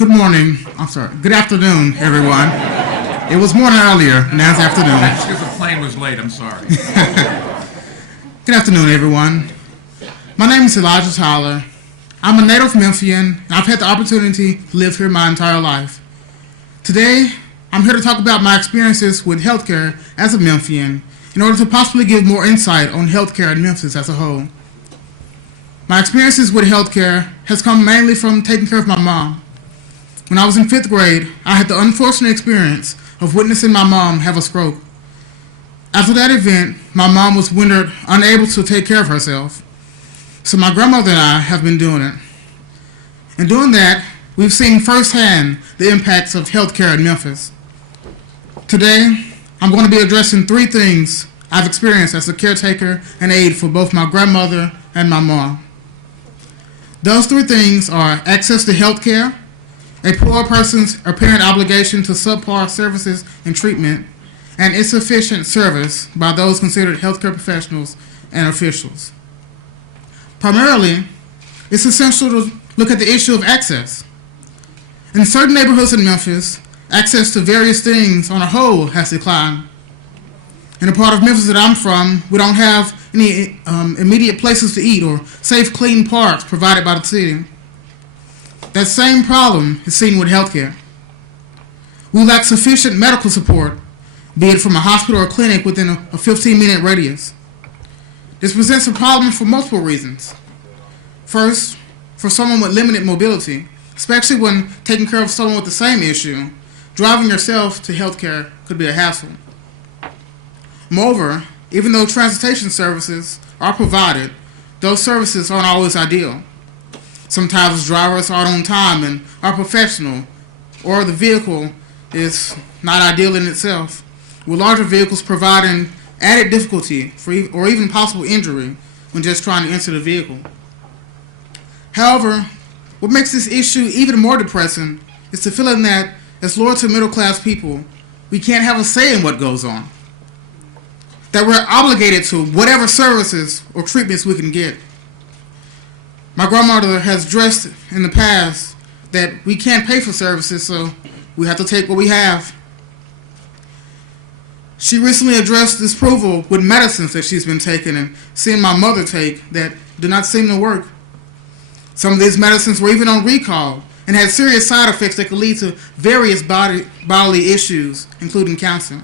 Good afternoon, everyone. It was morning earlier, now it's afternoon. That's because the plane was late, I'm sorry. Good afternoon, everyone. My name is Elijah Tyler. I'm a native Memphian, and I've had the opportunity to live here my entire life. Today, I'm here to talk about my experiences with healthcare as a Memphian in order to possibly give more insight on healthcare in Memphis as a whole. My experiences with healthcare has come mainly from taking care of my mom. When I was in 5th grade, I had the unfortunate experience of witnessing my mom have a stroke. After that event, my mom was rendered unable to take care of herself. So my grandmother and I have been doing it. In doing that, we've seen firsthand the impacts of healthcare in Memphis. Today, I'm going to be addressing 3 things I've experienced as a caretaker and aide for both my grandmother and my mom. Those 3 things are access to healthcare, a poor person's apparent obligation to subpar services and treatment, and insufficient service by those considered healthcare professionals and officials. Primarily, it's essential to look at the issue of access. In certain neighborhoods in Memphis, access to various things on a whole has declined. In the part of Memphis that I'm from, we don't have any immediate places to eat or safe, clean parks provided by the city. That same problem is seen with healthcare. We lack sufficient medical support, be it from a hospital or clinic within a 15-minute radius. This presents a problem for multiple reasons. First, for someone with limited mobility, especially when taking care of someone with the same issue, driving yourself to healthcare could be a hassle. Moreover, even though transportation services are provided, those services aren't always ideal. Sometimes drivers aren't on time and are professional, or the vehicle is not ideal in itself, with larger vehicles providing added difficulty or even possible injury when just trying to enter the vehicle. However, what makes this issue even more depressing is the feeling that, as lower to middle class people, we can't have a say in what goes on. That we're obligated to whatever services or treatments we can get. My grandmother has addressed in the past that we can't pay for services, so we have to take what we have. She recently addressed disapproval with medicines that she's been taking and seeing my mother take that do not seem to work. Some of these medicines were even on recall and had serious side effects that could lead to various bodily issues, including cancer.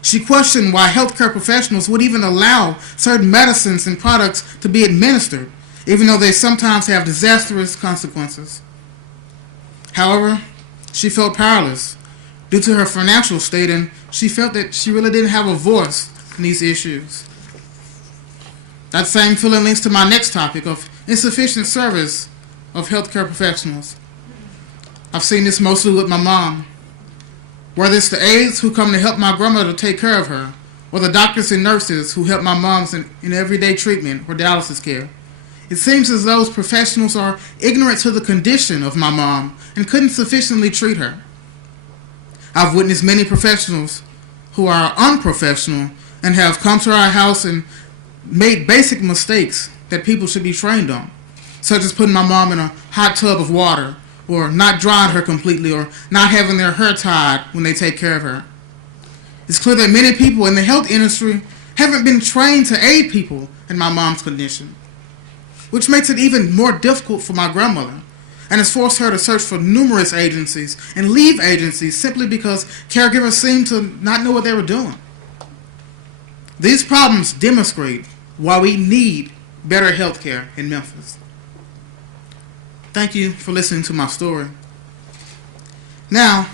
She questioned why healthcare professionals would even allow certain medicines and products to be administered, even though they sometimes have disastrous consequences. However, she felt powerless due to her financial state, and she felt that she really didn't have a voice in these issues. That same feeling links to my next topic of insufficient service of healthcare professionals. I've seen this mostly with my mom. Whether it's the aides who come to help my grandmother take care of her, or the doctors and nurses who help my mom in everyday treatment or dialysis care, it seems as those professionals are ignorant to the condition of my mom and couldn't sufficiently treat her. I've witnessed many professionals who are unprofessional and have come to our house and made basic mistakes that people should be trained on, such as putting my mom in a hot tub of water, or not drying her completely, or not having their hair tied when they take care of her. It's clear that many people in the health industry haven't been trained to aid people in my mom's condition, which makes it even more difficult for my grandmother, and has forced her to search for numerous agencies and leave agencies simply because caregivers seem to not know what they were doing. These problems demonstrate why we need better health care in Memphis. Thank you for listening to my story. Now,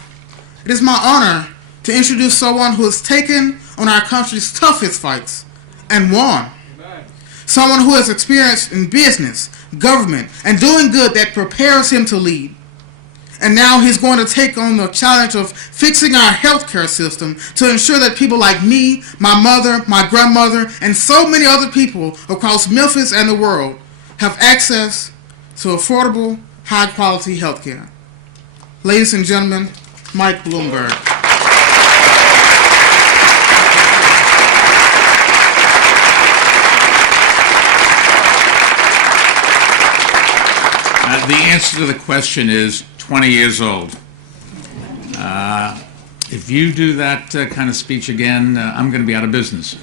it is my honor to introduce someone who has taken on our country's toughest fights and won. Someone who has experience in business, government, and doing good that prepares him to lead. And now he's going to take on the challenge of fixing our healthcare system to ensure that people like me, my mother, my grandmother, and so many other people across Memphis and the world have access to affordable, high-quality healthcare. Ladies and gentlemen, Mike Bloomberg. The answer to the question is 20 years old. If you do that kind of speech again, I'm going to be out of business.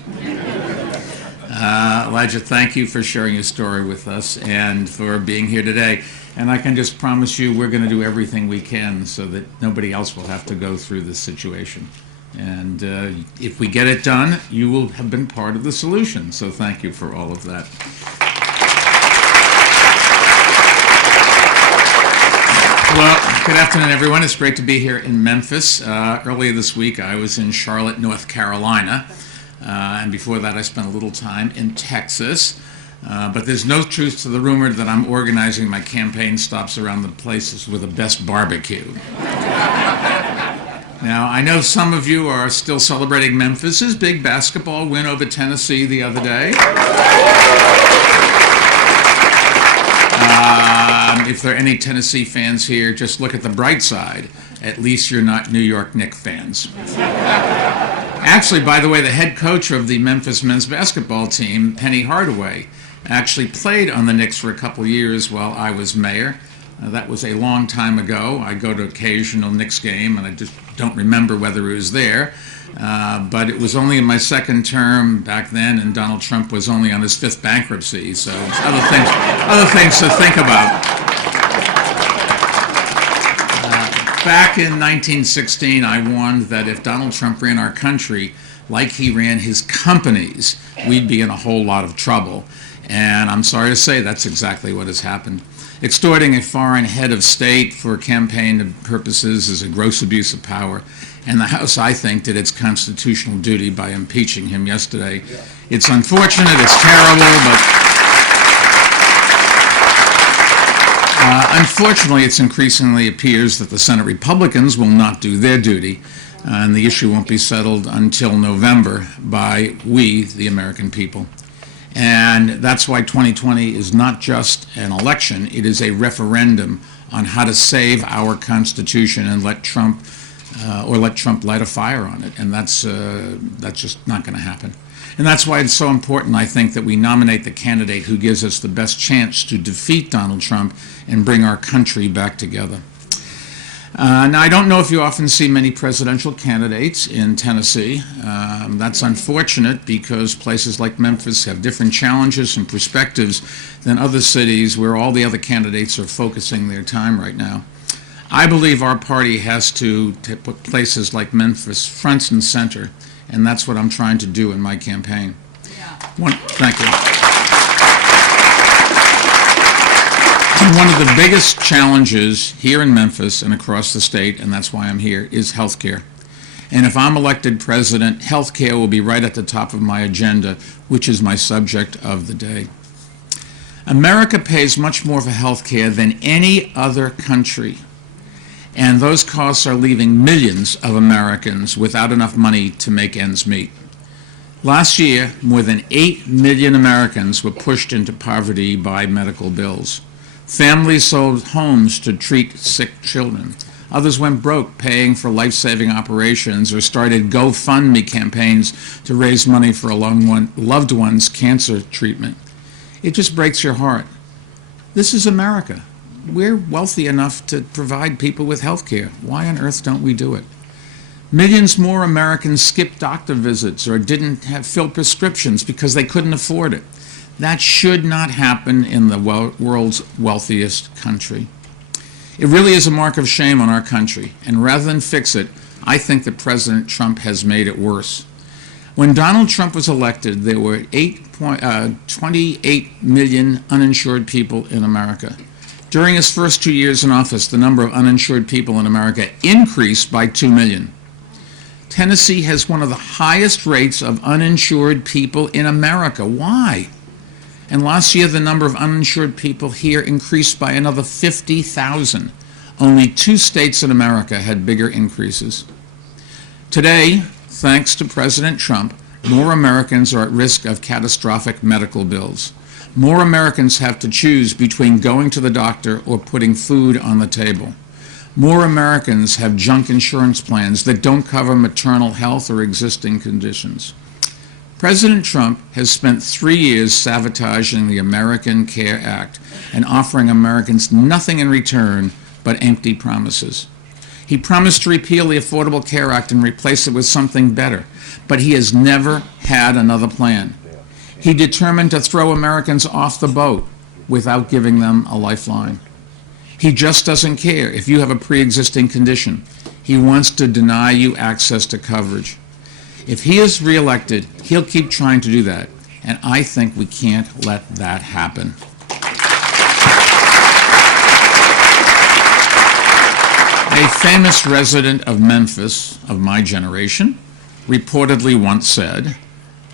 Elijah, thank you for sharing your story with us and for being here today. And I can just promise you we're going to do everything we can so that nobody else will have to go through this situation. And if we get it done, you will have been part of the solution. So thank you for all of that. Well, good afternoon, everyone. It's great to be here in Memphis. Earlier this week, I was in Charlotte, North Carolina. And before that, I spent a little time in Texas. But there's no truth to the rumor that I'm organizing my campaign stops around the places with the best barbecue. Now, I know some of you are still celebrating Memphis's big basketball win over Tennessee the other day. If there are any Tennessee fans here, just look at the bright side. At least you're not New York Knicks fans. Actually, by the way, the head coach of the Memphis men's basketball team, Penny Hardaway, actually played on the Knicks for a couple years while I was mayor. That was a long time ago. I go to occasional Knicks game, and I just don't remember whether it was there. But it was only in my second term back then, and Donald Trump was only on his fifth bankruptcy. So other things to think about. Back in 1916, I warned that if Donald Trump ran our country like he ran his companies, we'd be in a whole lot of trouble. And I'm sorry to say that's exactly what has happened. Extorting a foreign head of state for campaign purposes is a gross abuse of power. And the House, I think, did its constitutional duty by impeaching him yesterday. Yeah. It's unfortunate, it's terrible, but unfortunately, it increasingly appears that the Senate Republicans will not do their duty, and the issue won't be settled until November by we, the American people. And that's why 2020 is not just an election, it is a referendum on how to save our Constitution and let Trump light a fire on it. And that's just not going to happen. And that's why it's so important, I think, that we nominate the candidate who gives us the best chance to defeat Donald Trump and bring our country back together. Now, I don't know if you often see many presidential candidates in Tennessee. That's unfortunate because places like Memphis have different challenges and perspectives than other cities where all the other candidates are focusing their time right now. I believe our party has to put places like Memphis front and center, and that's what I'm trying to do in my campaign. Thank you. And one of the biggest challenges here in Memphis and across the state, and that's why I'm here, is health care. And if I'm elected president, health care will be right at the top of my agenda, which is my subject of the day. America pays much more for health care than any other country. And those costs are leaving millions of Americans without enough money to make ends meet. Last year, more than 8 million Americans were pushed into poverty by medical bills. Families sold homes to treat sick children. Others went broke paying for life-saving operations or started GoFundMe campaigns to raise money for a loved one's cancer treatment. It just breaks your heart. This is America. We're wealthy enough to provide people with health care. Why on earth don't we do it? Millions more Americans skipped doctor visits or didn't fill prescriptions because they couldn't afford it. That should not happen in the world's wealthiest country. It really is a mark of shame on our country, and rather than fix it, I think that President Trump has made it worse. When Donald Trump was elected, there were 28 million uninsured people in America. During his first 2 years in office, the number of uninsured people in America increased by 2 million. Tennessee has one of the highest rates of uninsured people in America. Why? And last year, the number of uninsured people here increased by another 50,000. Only 2 states in America had bigger increases. Today, thanks to President Trump, more Americans are at risk of catastrophic medical bills. More Americans have to choose between going to the doctor or putting food on the table. More Americans have junk insurance plans that don't cover maternal health or existing conditions. President Trump has spent 3 years sabotaging the American Care Act and offering Americans nothing in return but empty promises. He promised to repeal the Affordable Care Act and replace it with something better, but he has never had another plan. He determined to throw Americans off the boat without giving them a lifeline. He just doesn't care if you have a pre-existing condition. He wants to deny you access to coverage. If he is reelected, he'll keep trying to do that, and I think we can't let that happen. A famous resident of Memphis of my generation reportedly once said,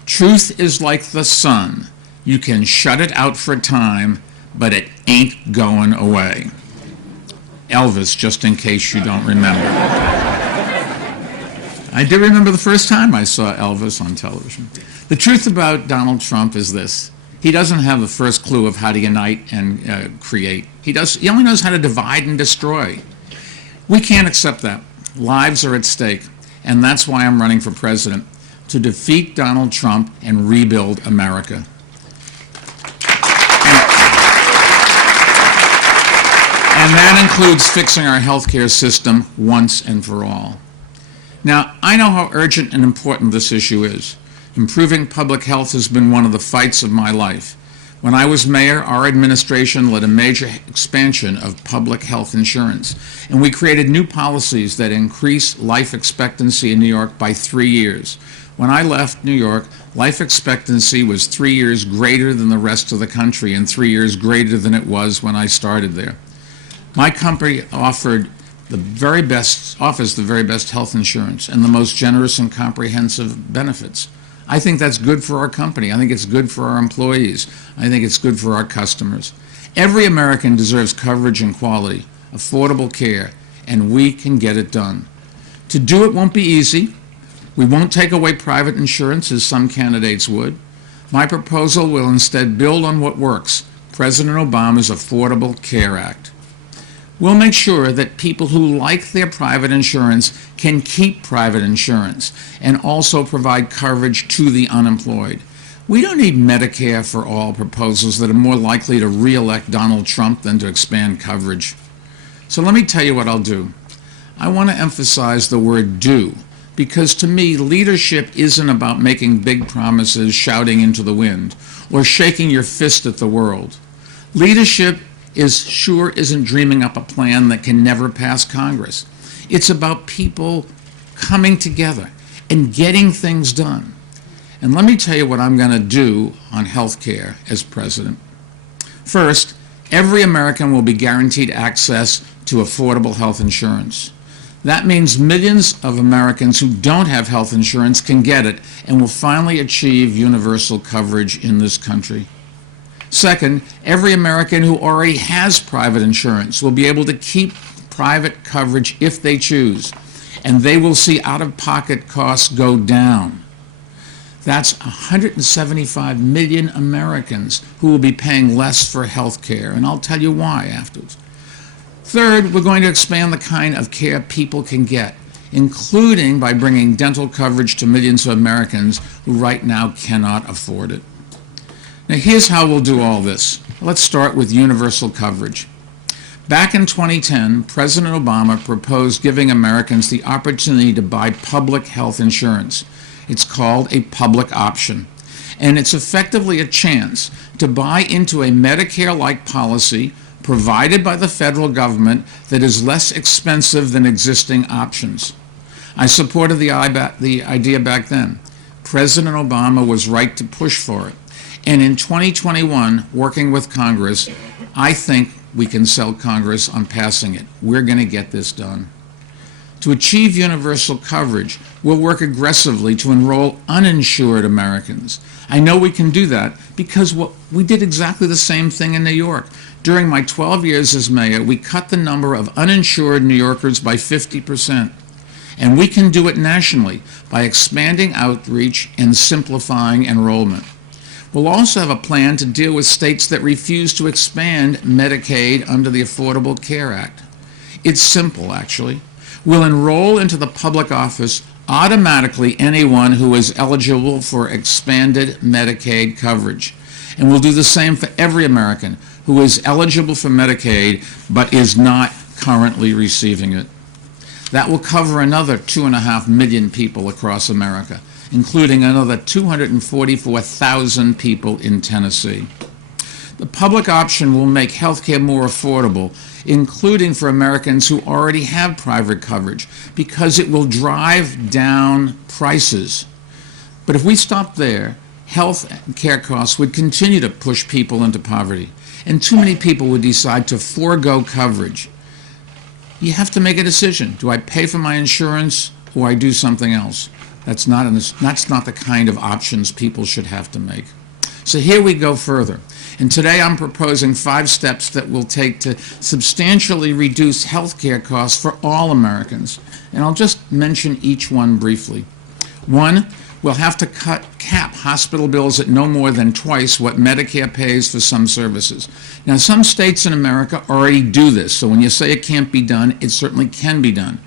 "Truth is like the sun. You can shut it out for a time, but it ain't going away." Elvis, just in case you don't remember. I do remember the first time I saw Elvis on television. The truth about Donald Trump is this. He doesn't have the first clue of how to unite and create. He only knows how to divide and destroy. We can't accept that. Lives are at stake, and that's why I'm running for president, to defeat Donald Trump and rebuild America. And that includes fixing our healthcare system once and for all. Now, I know how urgent and important this issue is. Improving public health has been one of the fights of my life. When I was mayor, our administration led a major expansion of public health insurance, and we created new policies that increase life expectancy in New York by 3 years. When I left New York, life expectancy was 3 years greater than the rest of the country and 3 years greater than it was when I started there. My company offers the very best health insurance and the most generous and comprehensive benefits. I think that's good for our company. I think it's good for our employees. I think it's good for our customers. Every American deserves coverage and quality, affordable care, and we can get it done. To do it won't be easy. We won't take away private insurance as some candidates would. My proposal will instead build on what works, President Obama's Affordable Care Act. We'll make sure that people who like their private insurance can keep private insurance and also provide coverage to the unemployed. We don't need Medicare for all proposals that are more likely to re-elect Donald Trump than to expand coverage. So let me tell you what I'll do. I want to emphasize the word do, because to me, leadership isn't about making big promises, shouting into the wind, or shaking your fist at the world. Leadership isn't dreaming up a plan that can never pass Congress. It's about people coming together and getting things done. And let me tell you what I'm going to do on health care as president. First, every American will be guaranteed access to affordable health insurance. That means millions of Americans who don't have health insurance can get it and will finally achieve universal coverage in this country. Second, every American who already has private insurance will be able to keep private coverage if they choose, and they will see out-of-pocket costs go down. That's 175 million Americans who will be paying less for health care, and I'll tell you why afterwards. Third, we're going to expand the kind of care people can get, including by bringing dental coverage to millions of Americans who right now cannot afford it. Now, here's how we'll do all this. Let's start with universal coverage. Back in 2010, President Obama proposed giving Americans the opportunity to buy public health insurance. It's called a public option, and it's effectively a chance to buy into a Medicare-like policy provided by the federal government that is less expensive than existing options. I supported the idea back then. President Obama was right to push for it. And in 2021, working with Congress, I think we can sell Congress on passing it. We're going to get this done. To achieve universal coverage, we'll work aggressively to enroll uninsured Americans. I know we can do that because we did exactly the same thing in New York. During my 12 years as mayor, we cut the number of uninsured New Yorkers by 50%. And we can do it nationally by expanding outreach and simplifying enrollment. We'll also have a plan to deal with states that refuse to expand Medicaid under the Affordable Care Act. It's simple, actually. We'll enroll into the public office automatically anyone who is eligible for expanded Medicaid coverage. And we'll do the same for every American who is eligible for Medicaid but is not currently receiving it. That will cover another 2.5 million people across America, including another 244,000 people in Tennessee. The public option will make health care more affordable, including for Americans who already have private coverage, because it will drive down prices. But if we stop there, health care costs would continue to push people into poverty, and too many people would decide to forego coverage. You have to make a decision. Do I pay for my insurance or I do something else? That's not the kind of options people should have to make. So here we go further. And today I'm proposing 5 steps that we'll take to substantially reduce health care costs for all Americans. And I'll just mention each one briefly. 1, we'll have to cap hospital bills at no more than twice what Medicare pays for some services. Now, some states in America already do this, so when you say it can't be done, it certainly can be done.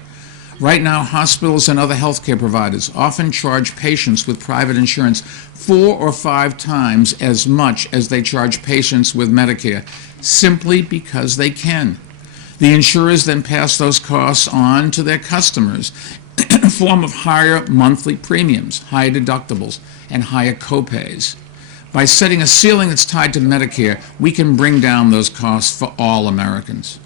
Right now, hospitals and other healthcare providers often charge patients with private insurance 4 or 5 times as much as they charge patients with Medicare, simply because they can. The insurers then pass those costs on to their customers in the form of higher monthly premiums, higher deductibles, and higher copays. By setting a ceiling that's tied to Medicare, we can bring down those costs for all Americans.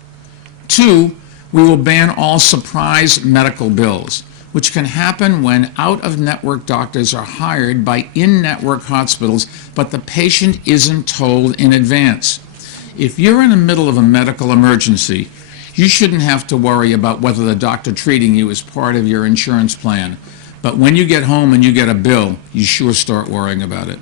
2, we will ban all surprise medical bills, which can happen when out-of-network doctors are hired by in-network hospitals, but the patient isn't told in advance. If you're in the middle of a medical emergency, you shouldn't have to worry about whether the doctor treating you is part of your insurance plan. But when you get home and you get a bill, you sure start worrying about it.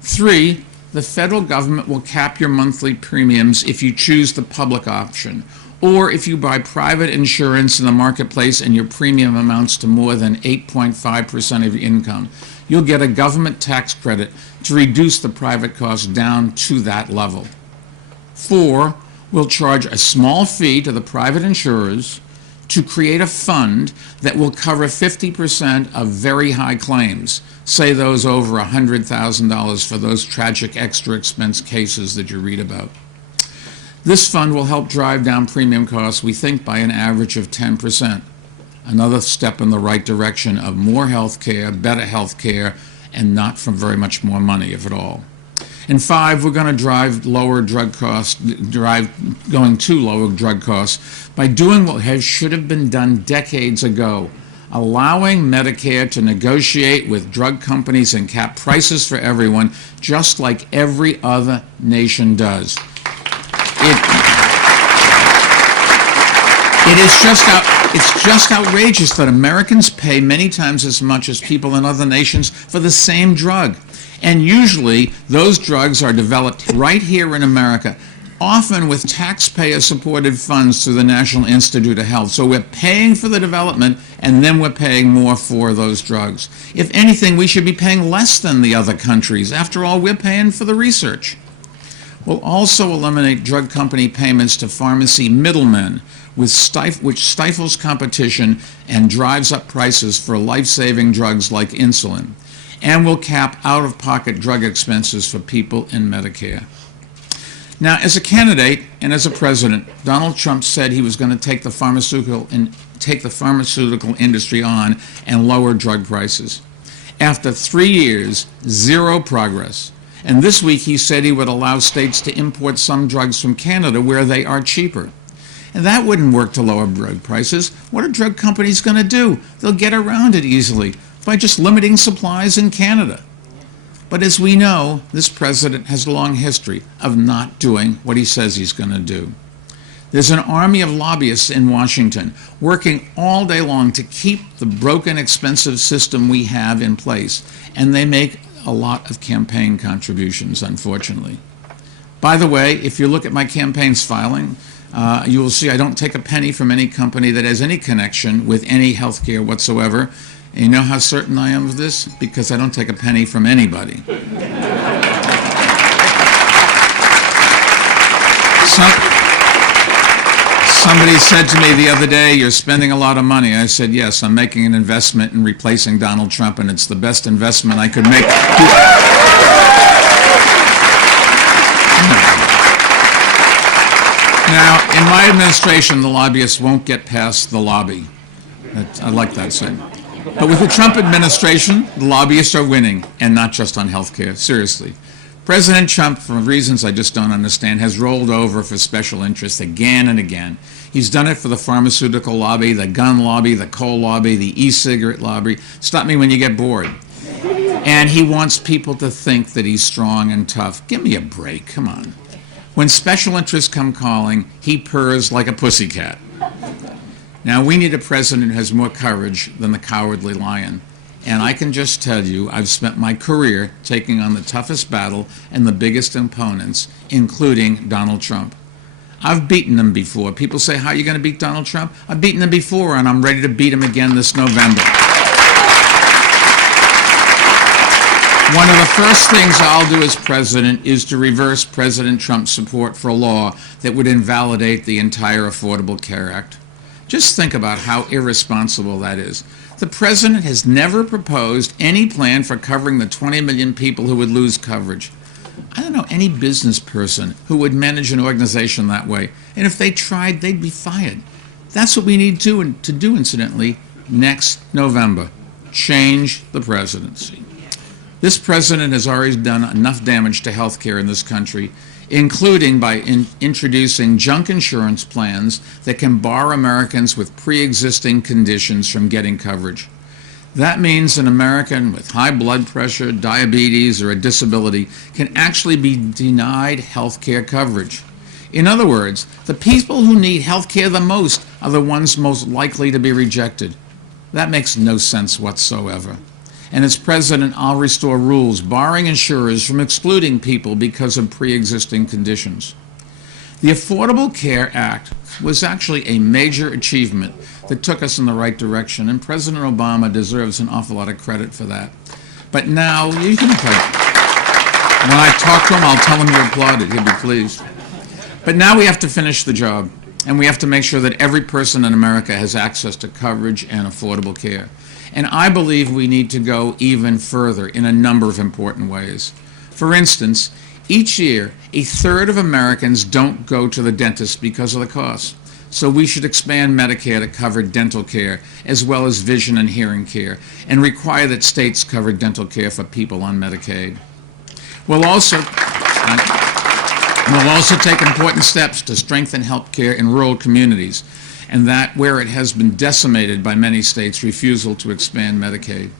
3, the federal government will cap your monthly premiums if you choose the public option, or if you buy private insurance in the marketplace and your premium amounts to more than 8.5% of your income. You'll get a government tax credit to reduce the private costs down to that level. 4, we'll charge a small fee to the private insurers to create a fund that will cover 50% of very high claims, say those over $100,000 for those tragic extra expense cases that you read about. This fund will help drive down premium costs, we think, by an average of 10%. Another step in the right direction of more health care, better health care, and not for very much more money, if at all. And 5, we're going to drive lower drug costs, going to lower drug costs by doing what should have been done decades ago, allowing Medicare to negotiate with drug companies and cap prices for everyone, just like every other nation does. It's just outrageous that Americans pay many times as much as people in other nations for the same drug. And usually those drugs are developed right here in America, often with taxpayer-supported funds through the National Institute of Health. So we're paying for the development, and then we're paying more for those drugs. If anything, we should be paying less than the other countries. After all, we're paying for the research. We'll also eliminate drug company payments to pharmacy middlemen, which stifles competition and drives up prices for life-saving drugs like insulin. And we'll cap out-of-pocket drug expenses for people in Medicare. Now, as a candidate and as a president, Donald Trump said he was going to take the pharmaceutical industry on and lower drug prices. After 3 years, 0 progress. And this week he said he would allow states to import some drugs from Canada where they are cheaper. And that wouldn't work to lower drug prices. What are drug companies going to do? They'll get around it easily by just limiting supplies in Canada. But as we know, this president has a long history of not doing what he says he's going to do. There's an army of lobbyists in Washington working all day long to keep the broken, expensive system we have in place, and they make a lot of campaign contributions, unfortunately. By the way, if you look at my campaign's filing, you will see I don't take a penny from any company that has any connection with any health care whatsoever. And you know how certain I am of this? Because I don't take a penny from anybody. Somebody said to me the other day, "You're spending a lot of money." I said, "Yes, I'm making an investment in replacing Donald Trump, and it's the best investment I could make." Now, in my administration, the lobbyists won't get past the lobby. I like that saying. But with the Trump administration, the lobbyists are winning, and not just on health care. Seriously. President Trump, for reasons I just don't understand, has rolled over for special interests again and again. He's done it for the pharmaceutical lobby, the gun lobby, the coal lobby, the e-cigarette lobby. Stop me when you get bored. And he wants people to think that he's strong and tough. Give me a break, come on. When special interests come calling, he purrs like a pussycat. Now, we need a president who has more courage than the cowardly lion. And I can just tell you, I've spent my career taking on the toughest battle and the biggest opponents, including Donald Trump. I've beaten him before. People say, "How are you going to beat Donald Trump?" I've beaten him before, and I'm ready to beat him again this November. One of the first things I'll do as president is to reverse President Trump's support for a law that would invalidate the entire Affordable Care Act. Just think about how irresponsible that is. The president has never proposed any plan for covering the 20 million people who would lose coverage. I don't know any business person who would manage an organization that way, and if they tried, they'd be fired. That's what we need to do, incidentally, next November. Change the presidency. This president has already done enough damage to health care in this country, including by introducing junk insurance plans that can bar Americans with pre-existing conditions from getting coverage. That means an American with high blood pressure, diabetes, or a disability can actually be denied health care coverage. In other words, the people who need health care the most are the ones most likely to be rejected. That makes no sense whatsoever. And as president, I'll restore rules barring insurers from excluding people because of pre-existing conditions. The Affordable Care Act was actually a major achievement that took us in the right direction, and President Obama deserves an awful lot of credit for that. But now, you can applaud. When I talk to him, I'll tell him you applauded. He'll be pleased. But now we have to finish the job, and we have to make sure that every person in America has access to coverage and affordable care. And I believe we need to go even further in a number of important ways. For instance, each year, a third of Americans don't go to the dentist because of the cost. So we should expand Medicare to cover dental care, as well as vision and hearing care, and require that states cover dental care for people on Medicaid. We'll also take important steps to strengthen health care in rural communities, and that where it has been decimated by many states' refusal to expand Medicaid.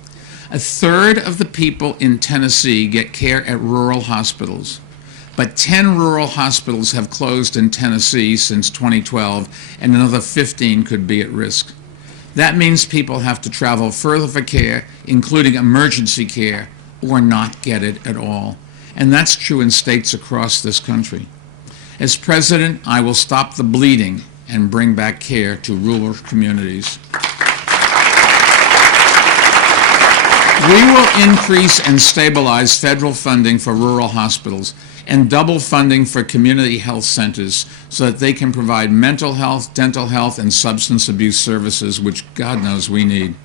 A third of the people in Tennessee get care at rural hospitals, but 10 rural hospitals have closed in Tennessee since 2012, and another 15 could be at risk. That means people have to travel further for care, including emergency care, or not get it at all. And that's true in states across this country. As president, I will stop the bleeding and bring back care to rural communities. We will increase and stabilize federal funding for rural hospitals and double funding for community health centers so that they can provide mental health, dental health, and substance abuse services, which God knows we need.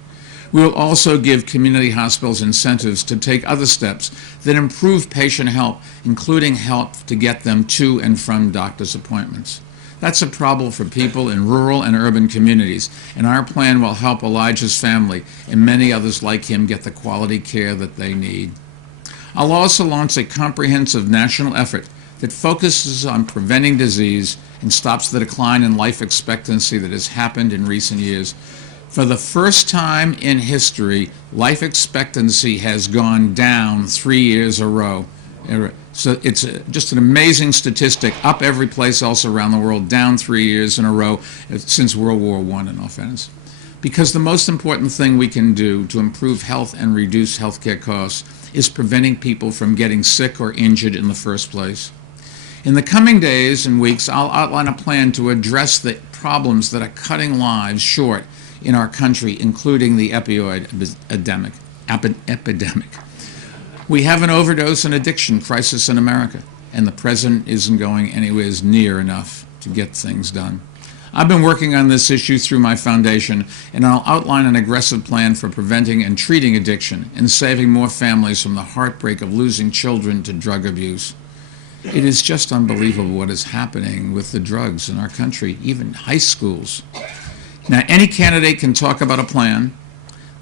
We will also give community hospitals incentives to take other steps that improve patient health, including help to get them to and from doctor's appointments. That's a problem for people in rural and urban communities, and our plan will help Elijah's family and many others like him get the quality care that they need. I'll also launch a comprehensive national effort that focuses on preventing disease and stops the decline in life expectancy that has happened in recent years. For the first time in history, life expectancy has gone down 3 years in a row. So it's just an amazing statistic, up every place else around the world, down 3 years in a row since World War I, in all fairness. Because the most important thing we can do to improve health and reduce healthcare costs is preventing people from getting sick or injured in the first place. In the coming days and weeks, I'll outline a plan to address the problems that are cutting lives short in our country, including the opioid epidemic. We have an overdose and addiction crisis in America, and the president isn't going anywhere near enough to get things done. I've been working on this issue through my foundation, and I'll outline an aggressive plan for preventing and treating addiction and saving more families from the heartbreak of losing children to drug abuse. It is just unbelievable what is happening with the drugs in our country, even high schools. Now, any candidate can talk about a plan,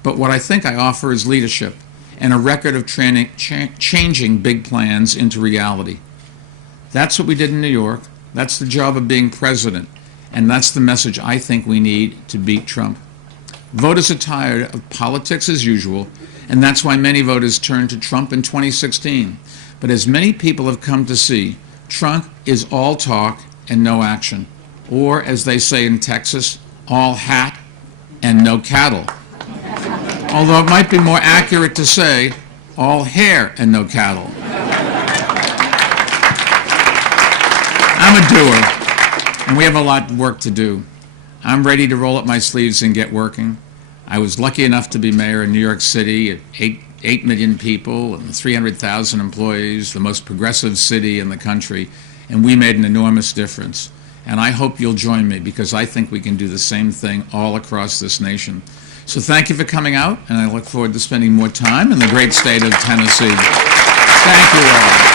but what I think I offer is leadership and a record of changing big plans into reality. That's what we did in New York. That's the job of being president, and that's the message I think we need to beat Trump. Voters are tired of politics as usual, and that's why many voters turned to Trump in 2016. But as many people have come to see, Trump is all talk and no action, or as they say in Texas, all hat and no cattle. Although it might be more accurate to say, all hair and no cattle. I'm a doer, and we have a lot of work to do. I'm ready to roll up my sleeves and get working. I was lucky enough to be mayor in New York City at 8 million people and 300,000 employees, the most progressive city in the country, and we made an enormous difference. And I hope you'll join me because I think we can do the same thing all across this nation. So thank you for coming out, and I look forward to spending more time in the great state of Tennessee. Thank you all.